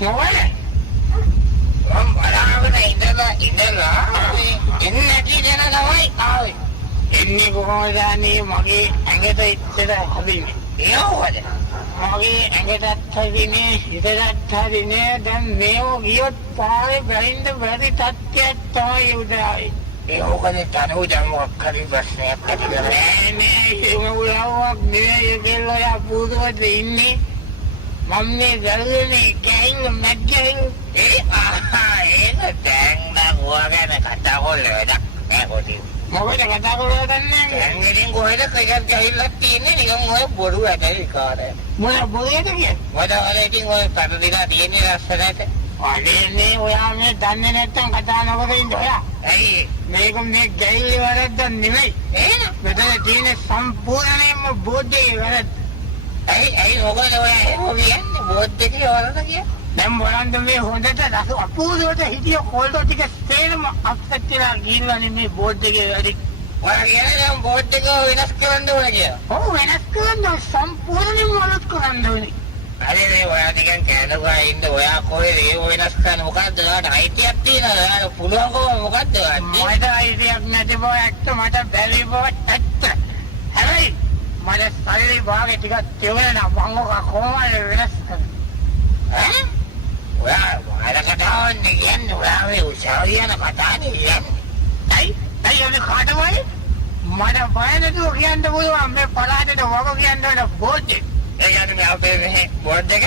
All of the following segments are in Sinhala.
මොකද? මම බලාගෙන ඉඳලා එන්නේ නැති දෙන තමයි ආවේ. එන්නේ කොහොමද අනේ මගේ ඇඟට ඉස්සර හදින්නේ. ඒවද? මගේ ඇඟටත් හදින්නේ හිතටත් හදින්නේ දැන් මේව ගියොත් පාරේ බැරින්ද බැරි තත්ත්වයක් තමයි උදාවේ. ඒකනේ තනුජම් මොකක් හරි ප්‍රශ්නයක් ඇති කරන්නේ නේ. ඒක උලාවක් නෙවෙයි කියලා යා පුදුමද ඉන්නේ. මම මේ ගල්ලේ ගෑයින් මැග්ගයින් ඒක දැන් නම් ඔයාගෙන කතා කරලා වැඩක් මොකද කතා කරලා දන්නේ ඇඟින් කොහෙද ක්‍රිකට් ගහilla තියෙන්නේ නිකන් ඔය බොරු ඇදලි කාරය මොන බොරුද කියන්නේ මොකද ඔය ඉතින් ඔය පරිදිලා තියෙන්නේ ලස්සනට අනේ ඔයා මේ දන්නේ නැත්තම් කතා නොකර ඉන්න ඔයා ඇයි මේක මේ ගෑයිලි වරද්ද නෙමෙයි එහෙනම් මෙතන තියෙන්නේ සම්පූර්ණයෙන්ම බෝඩේ වරද්ද ඇයි මොකද ඔයා එහෙම කියන්නේ බෝඩ් එකේ වරද්ද කියන්නේ දැන් බලන්න මේ හොඳට රස අපූර්වට හිටිය කොල්ඩෝ ටික සේරම අප්සෙට් වෙලා ගිහිල්ලානේ මේ බෝඩ් එකේ වැඩි. ඔයා කියන්නේ දැන් බෝඩ් එක වෙනස් කරන්න ඕනේ කියලා. ඔව් වෙනස් කරන්න සම්පූර්ණයෙන්ම අලුත් කරන්න ඕනේ. හරි මේ ඔයා නිකන් කෑනකෝ ඉන්න ඔයා කොහෙද ඒ වෙනස් කරන්න මොකද්ද ඔයාට අයිතියක් තියෙනවද ඔයාට පුළුවන්කම මොකද්ද ඔයාට? මට අයිතියක් නැති බව ඇත්ත මට බැරි බව ඇත්ත. හැබැයි මට සල්ලි භාගෙ ටිකක් තියුණා නම් මම ඔක කොහොමද වෙනස් කරන්නේ? ඈ ඔයා කතාවක් කියන්නේ ඔයා මේ උසාවියන කතානේ කියන්නේ. ඇයි ඔය කාටවයි? මට බය නැතුව කියන්න පුළුවන් මේ පළාතට වග කියන්න ඕන බෝඩ් එක. ඒ කියන්නේ අපේ මේ බෝඩ් එක?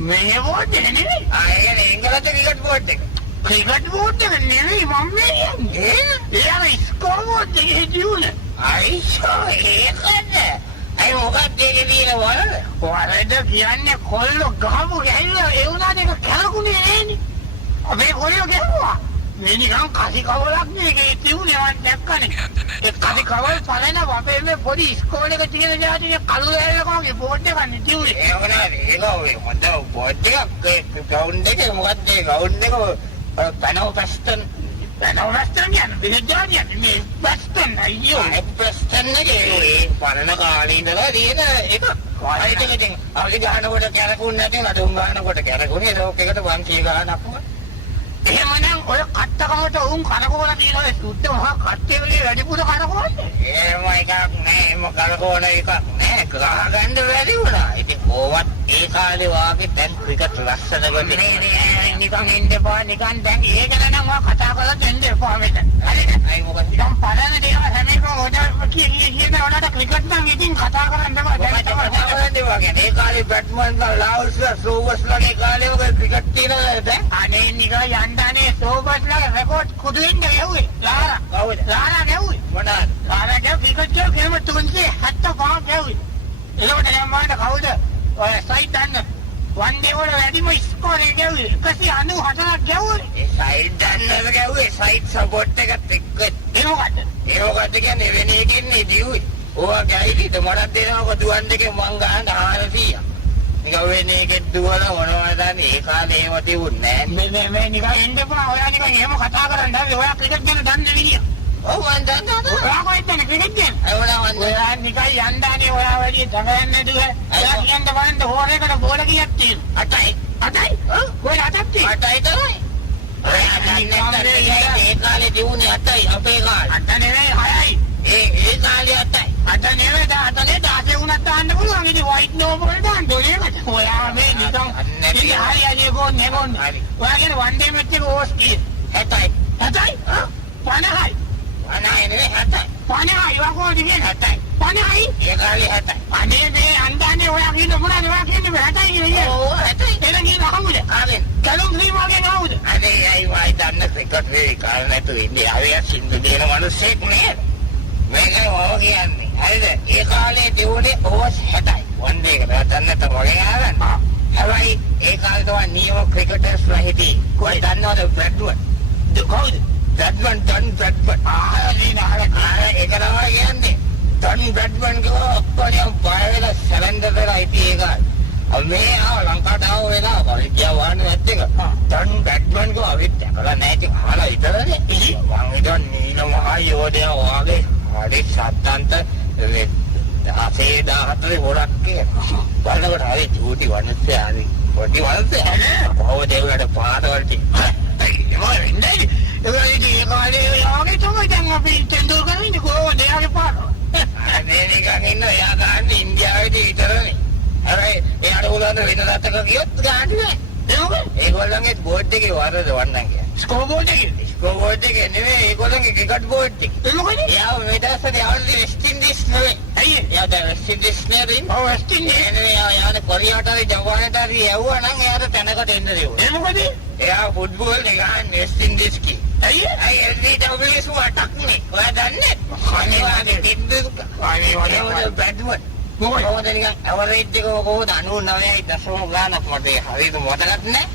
මේ බෝඩ් එක නෙවෙයි. ඒ කියන්නේ ඉංග්‍රීසි ක්‍රිකට් බෝඩ් එක. ක්‍රිකට් බෝඩ් එක නෙවෙයි මම කියන්නේ. ඒ ස්කෝර් බෝඩ් එකේ හිටියුනේ. අයිෂෝ ඒකද? අයි මොකක්ද ඒකේ තියෙන වරද? වරද කියන්නේ කොල්ල ගහපු ගැහිලා ඒ උනාට ඒක කලකුනේ නෑනේ. අපේ කොල්ල ගැහුවා. මේ නිකන් කසි කවලක් මේකේ තියුනේ මම දැක්කනේ. ඒ කසි කවල් පලන අපේ මේ පොඩි ඉස්කෝලේ එක තියෙන જાතියේ කළු ඇල්ලකෝගේ බෝඩ් එකක් නේ තියුනේ. ඒ වුණාද ඒක ඔය හොඳ බෝඩ් එකක් ග්‍රවුන්ඩ් එකේ මොකක්ද ඒ ග්‍රවුන්ඩ් එක පැනෝ පැස්ටන් පැනෝවස්ටන් කියන්නේ බෙහෙජානිය මේ පැස්ටන් අයියෝ ඒ පැස්ටන් එකේ පරණ කාලේ ඉඳලා තියෙන එක කොහේද ඉතින් අපි ගහනකොට කැරකුන්නේ නැති නඩුම් ගහනකොට කැරකුනේ ලෝක එකට 500 ගහනක්ම එහෙමනම් ඔය කට්ටකමට උන් කරකවලා තියෙනවා ඒ සුද්ධ මහා කට්ටේ වලේ වැඩිපුර කරකවන්නේ එහෙම එකක් නෑ එහෙම කරකවන එකක් නෑ ගහගන්න බැරි වුණා ඉතින් ඕවත් ඒ කාලේ වාගේ දැන් ක්‍රිකට් ලස්සන ගොඩේ නෑ නිකන් එන්න එපා නිකන් දැන් ඒක නම් ඔය කතා කරලා දෙන්න එපා මෙතන හරිද අයි මොකද නිකන් පරණ දේවල් හැමේකම ඔය කියන ඔයාලට ක්‍රිකට් නම් ඉතින් කතා කරන්න එපා දැන් කතා කරන්න එපා කියන්නේ ඒ කාලේ බැට්මන්ලා ලාවුස්ලා සෝවස්ලාගේ කාලේ ඔය ක්‍රිකට් තියෙනවද දැන් අනේ නිකන් යන්දානේ සෝවස්ලාගේ රෙකෝඩ් කුඩුවෙන් ගැහුවේ ලාරා කවුද ලාරා ගැහුවේ මොනවාද ලාරා ගැහුවේ ක්‍රිකට් ගේම 375 ගැහුවේ එතකොට දැන් මාට කවුද ඔය සයිඩ් දන්න වන් ඩේ වල වැඩිම ස්කෝර් එක ගැහුවේ 194ක් ගැහුවේ ඒ සයිඩ් දන්නව ගැහුවේ සයිඩ් සපෝට් එකත් එක්ක ඒ මොකද්ද කියන්නේ වෙන එකෙන් නේ දියුවේ ඕවා ගැහිලිද මටත් දෙනවක දුවන් දෙකෙන් මං ගහන්න 400ක් නිකන් වෙන එකෙන් දුවලා මොනවද දන්නේ ඒ කාලේ ඒව තිබුණේ නෑ මේ නිකන් එන්න එපා ඔයා නිකන් එහෙම කතා කරන්න හරි ඔයා ක්‍රිකට් ගැන දන්න විදිය ඔව් මං දන්නවා ඔයා කොහෙද දන්නේ ක්‍රිකට් ගැන ඔයා නිකන් යන්දානේ ඔයා වැඩි දඟලන්නේ නැතුව ඔයා කියන්න බලන්න හෝරේකට බෝල කීයක් තියෙනවා 8යි ගෝල 8ක් තියෙනවා 8යි තමයි ඔයා දන්නේ ඒ කාලේ දිනුනේ 8යි අපේ කාලේ 8 නෙවෙයි 6යි ඒ කාලේ 8යි 8 නෙවෙයි 10 වුණත් දාන්න පුළුවන් ඉතින් වයිට් නෝ බෝල් දාන්න ඕනේ ඔයා මේ නිකන් ඉතින් හරි අනේ ගෝන් ඔයා කියන වන් ඩේ මැච් එක ඕස් කී 7යි 50යි 50යි නෙවෙයි 7යි 50යි ඔයා කොහොමද කියන්නේ 7යි 50යි ඒ කාලේ 7යි අනේ මේ අන්දානේ ඔයා කියන මොනවද ඔයා කියන්නේ 7යි කියන්නේ ඔව් 7යි එතන කියන හමුද ආගෙන කලුම් ශ්‍රීමාගෙන් ආවුද අනේ අයි වයි දන්න ක්‍රිකට් වේ කාල නැතු ඉන්නේ ආවේ සින්දු දෙන මිනිස්සෙක් නේද මේකයි ඔය කියන්නේ හරිද ඒ කාලේ දියුනේ ඕවර්ස් 60යි වන් ඩේ එකට දන්නත වගේ ආවන්න හැබැයි ඒ කාලේ තමයි නියම ක්‍රිකටර්ස්ලා හිටියේ කොයි දන්නවද බ්‍රැඩ්මන් කවුද බ්‍රැඩ්මන් ඩන් බ්‍රැඩ්මන් ඒක තමයි කියන්නේ ඩන් බ්‍රැඩ්මන් ගෝ ඔක්කොම බයවෙලා සරෙන්ඩර් වෙලා හිටියේ ඒ කාලේ මේ ලංකාවට ආව වෙලාව කියා වහන්නේ නැත්තේ ඩන් බ්‍රැඩ්මන් ගෝ අවිත් දැකලා නැති අහලා ඉතරනේ මං හිතන්නේ නීල මහා යෝධයා වාගේ හරි සත්තන්ත 14 ගොඩක් කියලා. බලනකොට හරි චූටි වනස්සේ හරි. පොඩි වනස්සේ කොහොමද ඒකට පාරවලට මොකද වෙන්නේ? ඒ කාලේ යාගේ තමයි දැන් අපි තෙන්දුල්කර් ඉන්නේ කොහොමද එයාගේ පාරවල? අනේ නිකන් ඉන්න එයා ගන්න ඉන්දියාවේදී විතරනේ. අර එයාට උලන්න වෙන රටක ගියොත් ගන්න නෑ. ඒගොල්ලන්ගේ බෝඩ් එකේ වරද වන්නම් කියන්නේ. ස්කෝර් බෝඩ් එකේ නෙවෙයි ඒගොල්ලන්ගේ ක්‍රිකට් බෝඩ් එකේ. ඒක මොකද? එයා මේ දවස්වල යවන්නේ වෙස්ට් ඉන්ඩීස් නෙවෙයි. අයියේ. එයා දැන් වෙස්ට් ඉන්ඩීස් නෙවෙයි. ඔව් වෙස්ට් ඉන්ඩීස් නෙවෙයි. එයා කොරියාට හරි ජපානට හරි යවුවා නම් එයාට තැනකට එන්න දෙවෝ. ඒ මොකද? එයා ෆුට්බෝල් එක ගන්න වෙස්ට් ඉන්ඩීස් කි. අයියේ. අයියේ LBWS වටක් නේ. ඔයා දන්නේ? අනිවාර්යෙන් ඉන්දියානු. අනිවාර්යෙන් බැට්මන්. කොහොමද නිකන් ඇවරේජ් එක කොහොමද 99.0 ගානක් මට හරියට මතකත් නැහැ.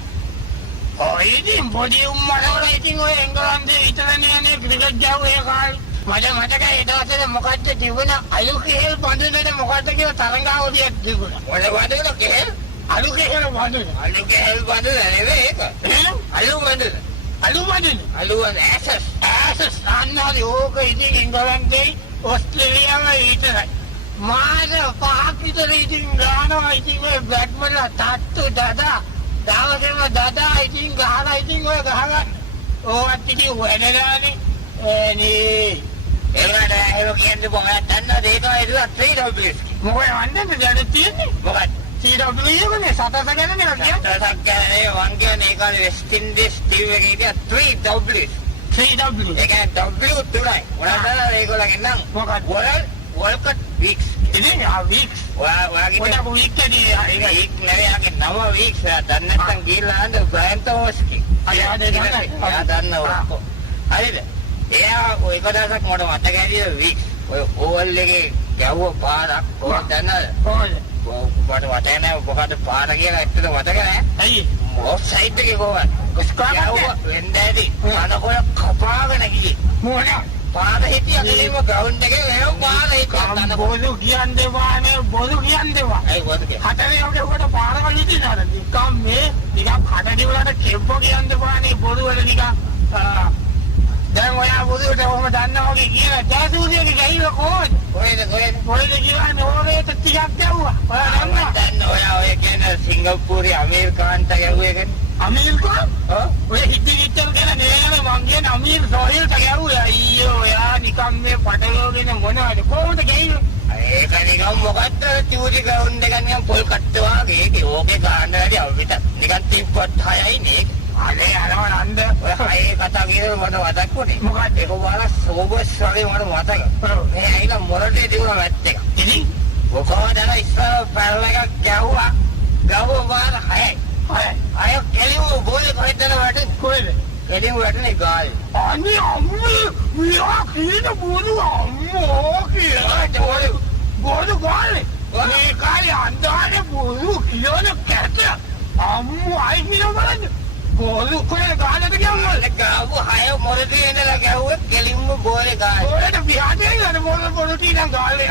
ඔය ඉතින් පොඩි උම්මඩවල ඉතින් ඔය එංගලන්තේ විතරනේ යන්නේ ක්‍රිකට් ගහුව ඒ කාලේ. මට මතකයි ඒ දවස්වල මොකක්ද තිබුණ අලු කෙහෙල් බඳුනට මොකක්ද කියලා තරංගාවලියක් තිබුණා. මොන බඳුන කෙහෙල්? අලු කෙහෙල් බඳුන. අලු කෙහෙල් බඳුන නෙවෙයි ඒක. අලු බඳුන. අලු ඇසස් අන්නෝදී ඕක ඉතින් එංගලන්තේ ඕස්ට්‍රේලියාවේ විතරයි. මාස 5ක් විතර ඉතින් ගානවා ඉතින් ඔය බැට්මන්ලා තට්ටු දදා දවසේම දදා ඉතින් ගහලා ඉතින් ඔය ගහගන්න. ඕවත් ඉතින් වැඩලානේ. එනේ ඒකට ඒක කියන්නේ මොකක්ද දන්නවද? ඒක ඉතින් 3Ws. මොකද වන්දන දැන් තියෙන්නේ? මොකක්ද? 3W එකනේ සතස ගැන නේ කියන්නේ. සතසක් ගැන මං කියන්නේ ඒක වෙස්ට් ඉන්ඩීස් ටීම් එකේ ඉතින් 3Ws. 3W. ඒක W තුනයි. මොනවාද ඒගොල්ලන්ගේ නම්? මොකක්ද? World Cup weeks. ඉතින් weeks. ඔයාගේ පොඩක් week එකේ ඒක week නෙවෙයි ආගේ 9 weeks. දැන් නැත්තම් ගිහලා අහන්න බ්‍රයන් තෝමස්ගේ. එයා දන්නවා. හරිද? එයා ඔය කතාවක් මට මතක ඇරිය weeks. ඔය ඕවල් එකේ ගැව්ව පාරක් ඔය දන්නවද? කොහොමද? මට මතක නැහැ මොකද පාර කියලා ඇත්තට මතක නැහැ. ඇයි? ඔෆ් සයිඩ් එකේ කොහොමද? කොස්කාගාව වෙන්දෑදී අනකොල කපාගෙන ගියේ. මොනවා? පාර හිටියා නෙමෙයිම ග්‍රවුන්ඩ් එකේ වෙන පාර හිටියා. බොදු කියන්නේ වානේ බොදු කියන්නේ වා. ඒ බොදු කියන්නේ. හතරේ ඔකට ඔකට පාරවල් හිටිනාද? නිකම් මේ නිකම් කඩඩි වලට කෙබ්බ කියන්නේ වානේ බොදු වල නිකම් දැන් ඔයා බොදුට ඔහම දන්නවා වගේ කියලා ජාසූසියගේ ගහිව කොහොමද? කොහෙද කියන්නේ ඕරේට ටිකක් ගැව්වා. ඔයා දන්නවා? ඔයා ඔය කියන සිංගප්පූරේ අමීර් ඛාන්ට ගැව්වේ කියන්නේ. අමීර් ඛාන්? ඔය හිටිච්චල් ගැන නෙවෙයි මං කියන්නේ අමීර් සෝහිල්ට ගැව්වා. අයියෝ ඔයා නිකම් මේ පටලෝගෙන මොනවද කොහොමද ගැහිවේ? ඒක නිකම් මොකක්ද චූටි ග්‍රවුන්ඩ් එක නිකම් පොල් කට්ට වාගේ ඒකේ ඕකේ ගන්න වැඩි අපිට නිකන් 36යි නේ. අනේ අරවන අන්ද ඔය හයේ කතා කියලා මට මතක් වුණේ. මොකක්ද? ඒක වල සෝබස් වගේ මට මතක. මේ ඇයිලා මොරටේ තිබුණා මැච් එක. ඉතින් කොහොමද අර ඉස්සර පැරල එකක් ගැව්වා. ගාව වල හයයි. අය කෙලිව බෝලේ කොහෙද වැටෙන්නේ? කොහෙද? කෙලිව වැටෙන්නේ ගාල්. අනේ අම්මේ මියා කීන බෝලු අම්මෝ කියලා. බෝලු ගාල්නේ. මේ කාලේ අන්දානේ බෝලු කියන කැට. අම්මෝ අයි කියලා බලන්න. බෝලු කොහෙද ගාලට ගියවද? ගාව හය මොරටේ ඉඳලා ගැව්වොත් කෙලින්ම බෝලේ ගාල්. බෝලට පියාදේ යන බෝලු ටිකක් ගාල්නේ.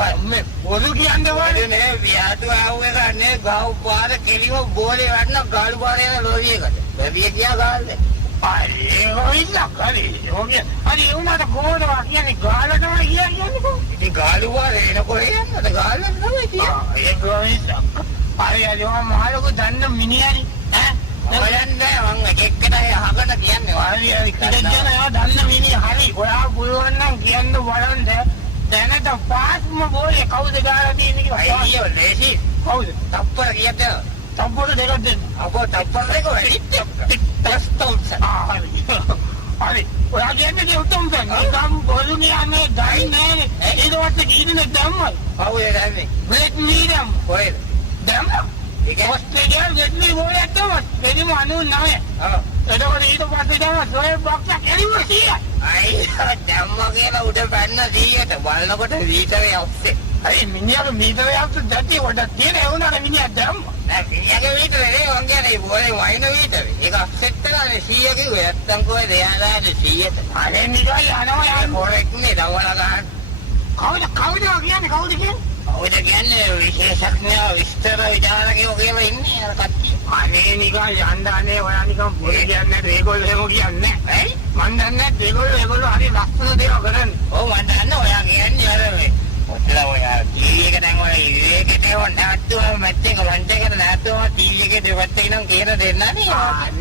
අම්මේ බෝලු කියන්නේ වලේ නේ පියාදු ආවේ ගන්නේ ගාව පාර කෙලින්ම බෝලේ වටන ගාල් පාරේ යන ලෝරියකට. බැබිය ගියා ගාල්නේ. අනේ ඔයිල කරේ. ඔගේ අනේ උනාට කොහොමද කියන්නේ ගාලටම කියන්නේ කොහොමද? ඉතින් ගාලු පාරේ එනකොට යන්නද ගාලට තමයි කියන්නේ. ඒක ඔයිල. අනේ අද මහලොකු දන්න මිනිහනි. ඔයන්නේ මං එක්කෙනෙක් අහකට කියන්නේ හරි ක්‍රිකට් ගැන එයා දන්න මිනිහ හරි ඔයා පුළුවන් නම් කියන්න බලන්න දැනට පාස්ම බෝලේ කවුද ගාලා තියෙන්නේ කියලා අයියෝ ලේසි කවුද තප්පර කීයද තප්පර දෙකක් දෙන්න අපෝ තප්පර දෙක වැඩි ටෙස්ටෝම්සන් හරි ඔයා කියන්නේ උතුම්සන් නිකම් බෝලු නියන්නේ ගයි නෑනේ ඊට පස්සේ කීදෙනෙක් දැම්මයි කවුද දැම්මේ බ්ලෙක් මීඩියම් කොහෙද දැම්මා ඔස්ට්‍රේලියාවේ දෙන්නේ බෝලයක් තමයි. දෙන්නේ 99. එතකොට ඊට පස්සේ තමයි සොයබ් බොක්ස් කෙලිව 100. අයියෝ දැම්මා කියලා උඩ පැන්න 100ට බලනකොට මීටරේ ඔස්සේ. අයි මිනිහගේ මීටරේ ඔස්සේ දැටි වඩ තියෙන ඒ උනාට මිනිහා දැම්මා. නෑ මිනිහගේ මීටරේ නේ මං කියන්නේ බෝලේ වයින් මීටරේ. ඒක ඔෆ්සෙට් කරලානේ 100 කිව්වේ. නැත්තම් කොහෙද එයාලාට 100ට. අනේ නිකන් යනවා යාර පොරෙක් නේ දවලා ගන්න. කවුද කියන්නේ කවුද කියන්නේ? ඔය කියන්නේ විශේෂඥ විස්තර විචාරකයෝ කියලා ඉන්නේ අර කට්ටිය. අනේ නිකන් යන්දානේ ඔයා නිකන් පොඩි කියන්නේ ඒගොල්ලෝ එහෙම කියන්නේ. ඇයි? මන් දන්නේ ඒගොල්ලෝ හරි ලස්සන දේවල් කරන්නේ. ඔව් මන් දන්නේ ඔයා කියන්නේ අර ඔතලා ඔය ටීවී එක දැන් ඔය ඒකට නැවතුම මැච් එක රන්ට් එකට නැවතුම ටීවී එකේ දෙවත් එකනම් කියලා දෙන්නනේ.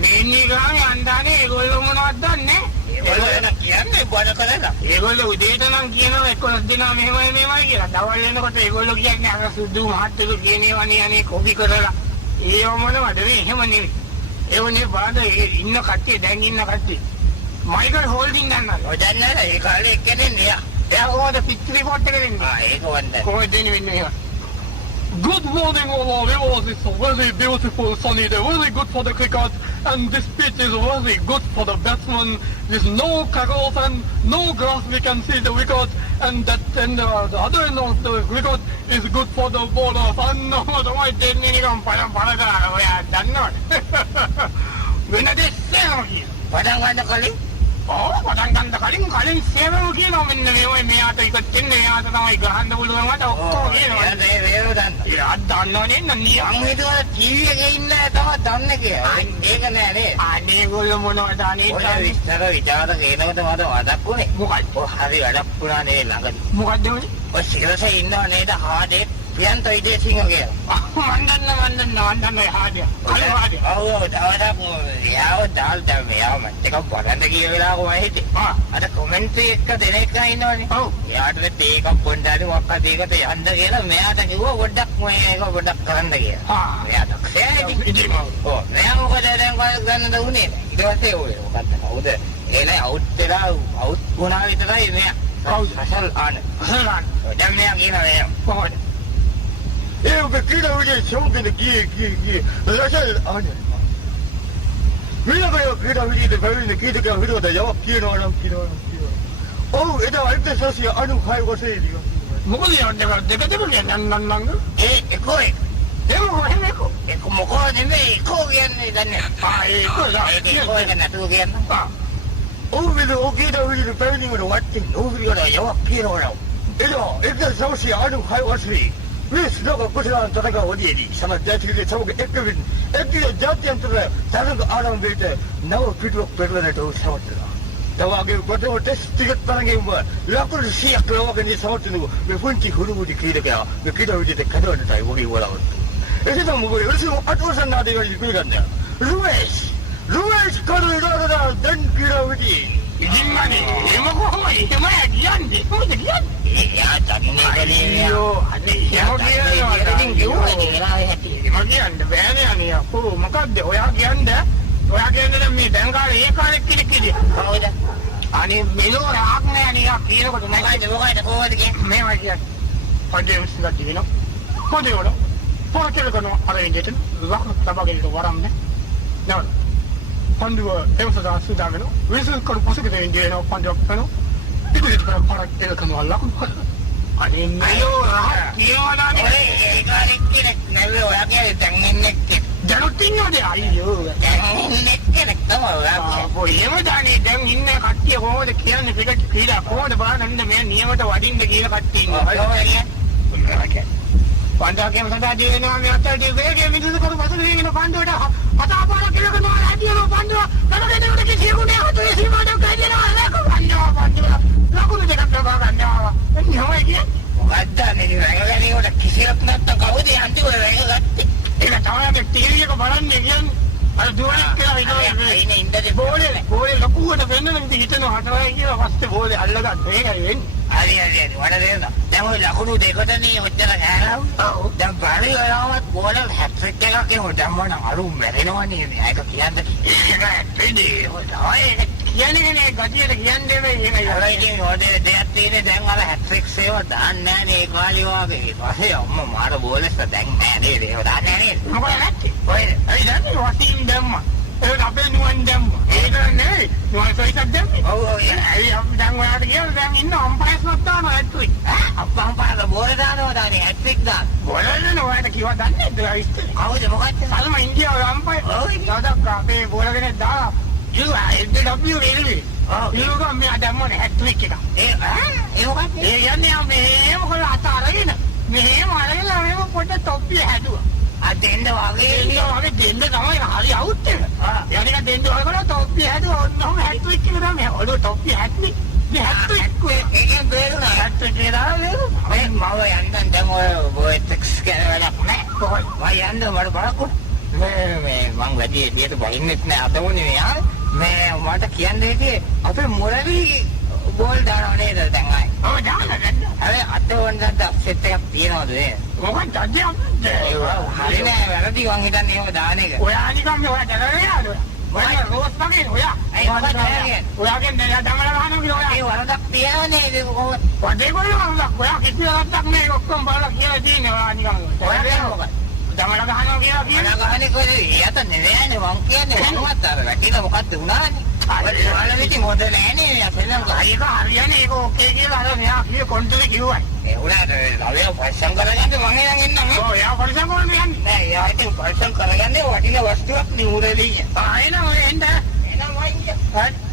මෙන්නේ ගානේ අන්දානේ ඒගොල්ලෝ මොනවද දන්නේ? ඒගොල්ලෝ එන කියන්නේ බඩ කරලා. ඒගොල්ලෝ උදේට නම් කියනවා 11 දිනා මෙහෙමයි කියලා. දවල් වෙනකොට ඒගොල්ලෝ කියන්නේ අර සුදු මහත්තයෝ කියනේවනේ අනේ කොපි කරලා. ඒව මොනවද මේ එහෙම නෙවෙයි. ඒවනේ බාද ඉන්න කට්ටිය දැන් ඉන්න කට්ටිය. මයිකල් හෝල්ඩින් දන්නවද? ඔය දන්නවද? ඒ කාලේ එක්කනේ නේ. එයා කොහොමද පිච් රිපෝට් එක දෙන්නේ? ඒක වන්ද. කොහොමද දෙන්නේ? Good morning, all our viewers. It's very beautiful sunny day, very good for the cricket, and this pitch is very good for the batsman. There's no cutters and no grass. We can see the wicket, and the other end of the wicket is good for the bowlers. And the white දෙන්නේ නිකන් පළ ඔයා දන්නවද? වෙන දෙස්සම කියන. පටන් ගන්න කලින් පටන් ගන්න කලින් සේවම කියනවා මෙන්න මේ මෙයාට එකක් දෙන්න එයාට තමයි ගහන්න පුළුවන් වට ඔක්කොම කියනවා. ඒ වේව දන්න. එයා දන්නවනේ නන්නේ. මං හිතුවා ටීවී එකේ ඉන්න තමයි දන්නේ කියලා. ඒක නෑ නේද? අනේ ගොල්ලෝ මොනවද අනේ ඔය විස්තර විචාර කියනකොට මට මතක් වුණේ. මොකක්ද? ඔය හරි වැඩක් වුණා නේ ළඟදී. මොකක්ද උනේ? ඔය සිරසේ ඉන්නව නේද හාඩේ පියන්ත ඉදේසිංහ කියලා. මන් දන්න හාඩිය. අලු හාඩිය. ඔව් දවසක් යාව දාල් දැම්මේ යාව මට එකක් බලන්න ගිය වෙලාවක මම හිතේ. අර කමෙන්ට්රි එක දෙනෙක් ඉන්නවනේ. ඔව්. එයාට මේක පොඩ්ඩක් මොකක්ද ඒකට යන්න කියලා මෙයාට කිව්වා පොඩ්ඩක් මේක පොඩ්ඩක් කරන්න කියලා. මෙයා දක්ෂයි. ඉතින් ඔව් මෙයා මොකද දැන් කොහෙද ගන්නද උනේ? ඊට පස්සේ ඔය මොකක්ද කවුද? එනේ අවුට් වෙලා අවුට් වුණා විතරයි මෙයා. කවුද? අසල් ආන. දැන් මෙයා කියනවා කොහොමද? Eu que quiero oír show que aquí. Mira que yo quiero oír de ver de que que video de yo quiero. Oh, это 알때 사실 아는 가이고 세요. මොකද යන්නේ දෙක නංග ඒකෝ ඒක මොකෝ නෙමෙයි ඒකෝ කියන්නේ දන්නේ. ඒකෝ එක නතු කියන්නේ. Oh, video okay da video training with what thing. Oh, video da yo quiero. это 사실 아는 가이고 세요. Please, no, put it on Tanaka Odi. Some of that is so equipment. If you jump into the Tanaka Adam later, now people better than those out there. Now I'll give whatever test to get Tanaka. Local see a clock in this out to know. We went to Hulu the Kid girl. The kid with the Kado and I will be well out. It is a movie. What was another good on there? Louis, Colorado, then Kiraviti. ඉතින්මනේ එහෙම කොහොමද එහෙම කියන්නේ කොහොමද කියන්නේ එයා දන්නේ අයියෝ අනේ එහෙම කියනවා ඉතින් කිව්වා කියලා ඇති එහෙම කියන්න බෑනේ අනේ අපෝ මොකද්ද ඔයා කියන්නේ මේ දැන් කාලේ ඒ කාලේ කිරිකිරි කවුද අනේ මෙලෝ රාක් නෑ නේ කියනකොට මොකද කොහොමද කියන්නේ මේවා කියන්නේ පොඩ්ඩේ විශ්ලා දිනන පොඩ්ඩේ වල පොඩ්ඩේ කරන අර විදිහට ලකුණු තබගෙන වරම්නේ නේද Quando eu estava estudando, isso quando você que tem dinheiro quando eu pego, itu itu para ele kan wala ko. Ani mayo කියනවානේ ඒ කාලේ කෙනෙක් නෙවෙයි ඔයා කියන්නේ දැන් ඉන්නේ කෙනෙක්. දැනුත් ඉන්නවද අයියෝ දැන් ඉන්නේ කෙනෙක් තමයි ඔයා. ඔය එහෙම දානේ දැන් ඉන්න කට්ටිය කොහොමද කියන්නේ ක්‍රිකට් ක්‍රීඩා කොහොමද බලන්න මේ නියමයට වඩින්න කියලා කට්ටිය ඉන්නවා. පන්දාකේ මතට දෙනවා මේ අතට වේගයෙන් මිදුණු කරු පසු දෙගෙන පන්දුවට අතාපාර කියලා කරනවා රාජ්‍යම පන්දුව කඩගෙන උඩ කිසියුනේ හතුනේ සීමාවට කැදෙනවා ලකුණු ලකුණු දෙකක් ගන්නවා එන්නේ කියන්නේ මොකද්ද මේ රැගලේ උඩ කිසියක් නැත්තම් කවුද අන්තිමට රැග ගත්තේ ඒක තමයි මේ ටීවී එක බලන්නේ කියන්නේ අර දුවන්නේ කියලා ඉන්නේ ඉඳදී බෝලේ ලකුවට වෙන්න නම් හිතනවා හතරයි කියලා පස්සේ බෝලේ අල්ලගත්තා ඒකයි වෙන්නේ හරි වඩ දෙන්න. දැන් ඔය ලකුණු දෙකටනේ ඔච්චර ගහනවා. ඔව්. දැන් බලි ඔයාවත් බෝල හැට්‍රික් එකක් කියමු. දැන් මොන අරු මැරෙනවනේ මේ. ඒක කියන්නේ. ඒක ඇත්තනේ. ඔය කියන්නේ ගතියට කියන්නේ මේකයි. ඔය ඉතින් ඔතේ දෙයක් තියෙන්නේ දැන් අර හැට්‍රික් සේව දාන්නේ නැහැ නේ ඒ කාලේ වගේ. ඊපස්සේ අම්මා මාර බෝලෙස් දැන් නැහැ නේද? ඒක දාන්නේ නැහැ නේද? මොකද නැත්තේ? ඔය ඒ දැන් වටින් දැම්මා. ඒක අපේ නුවන් දැම්මා. ඒක නෙවෙයි. නුවන් සයිසක් දැම්මේ. ඔව් ඔව්. ඒ අපි දැන් ඔයාලට කියනවා දැන් ඉන්න අම්පයර්ස් දානවා හැට්‍රික්. අම්පාර බෝල දානවා දාන්නේ හැට්‍රික් දාන. බෝලනේ ඔයාලට කිව්වා දන්නේ නැහැ ඉස්තේ. කවුද මොකක්ද? සල්ම ඉන්දියාවේ අම්පයර්. ඔව්. දාදක් අපේ බෝලගෙන දාලා UIW රෙල්වේ. ඒක මේ දැම්මනේ හැට්‍රික් එක. ඒ මොකක්ද? ඒ යන්නේ මේව කොහොමද අතාරගෙන මෙහෙම අරගෙන මේව පොඩ තොප්පිය හැදුවා. දෙන්න වගේ වගේ දෙන්න තමයි හරි අවුත් එක. යන්නේ දෙන්න වගේ තොප්පිය හැදුවා ඔන්නම හැට්‍රික් කියලා තමයි ඔළුව තොප්පිය හැට්‍රික්. මේ හැට්‍රික් ඒකෙන් බේරුණා. හැට්‍රික් කියලා මම යන්න දැන් ඔය ටෙක්ස් කරන වැඩක් නෑ. කොහොමද? මම යන්න මට බලකෝ. මේ මං වැඩි එළියට බහින්නෙත් නෑ අද මොනේ මෙයා. මේ මට කියන්න හිටියේ අපේ මොරවි බෝල් දානව නේද දැන් ආයි. ඔව් දාන්න. අර අද වන්දට සෙට් එකක් තියනවද මේ? මොකක්ද අධ්‍යයක්? හරි නෑ වැරදි මං හිතන්නේ එහෙම දාන එක. ඔයා නිකන් ඔයා දැනගෙන යාළුවා. ඔයා රෝස් වගේ ඔයා. ඔයාගෙන් දැන් දමලා ගහනවා කියලා ඔයා. ඒ වරදක් තියනවනේ ඒක කොහොමද? වදේ කොල්ලෝ වරදක්. ඔයා කිසි වරදක් නෑ ඔක්කොම බලලා කියලා තියෙනවා ඔයා නිකන්. ඔයා කියන්නේ මොකක්ද? දමලා ගහනවා කියලා කියන්නේ. ගහන්නේ කොහෙද? යට නෙවෙයිනේ මං කියන්නේ මොනවද අර වැටිලා මොකද්ද වුණානේ? අර විදිහ මොද නෑනේ අපෙන් හරියට හරියන්නේ ඒක ඕකේ කියලා අර මෙයා කිව්වේ කොන්ට්‍රෝල් කිව්වයි. ඒ උනාට ලව්‍ය පරිස්සම් කරගන්න මම එනන් එන්නම්. ඔව් එයා පරිස්සම් කරන්නේ යන්නේ. නෑ එයා ඉතින් පරිස්සම් කරගන්නේ වටින වස්තුවක් නේ උරේදී. ආ එනවා එන්න. එනවා මම